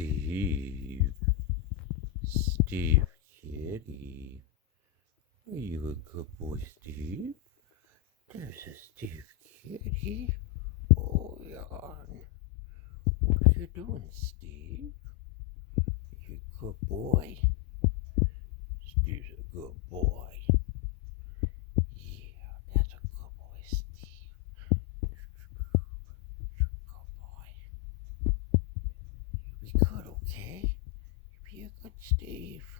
Steve. Steve Kitty. Are you a good boy, Steve? There's a Steve Kitty. Oh, yeah. What you doing, Steve? You a good boy? Steve's a good boy. Yeah, that's a good boy, Steve. You're a good boy. You be good, okay? You be a good Steve.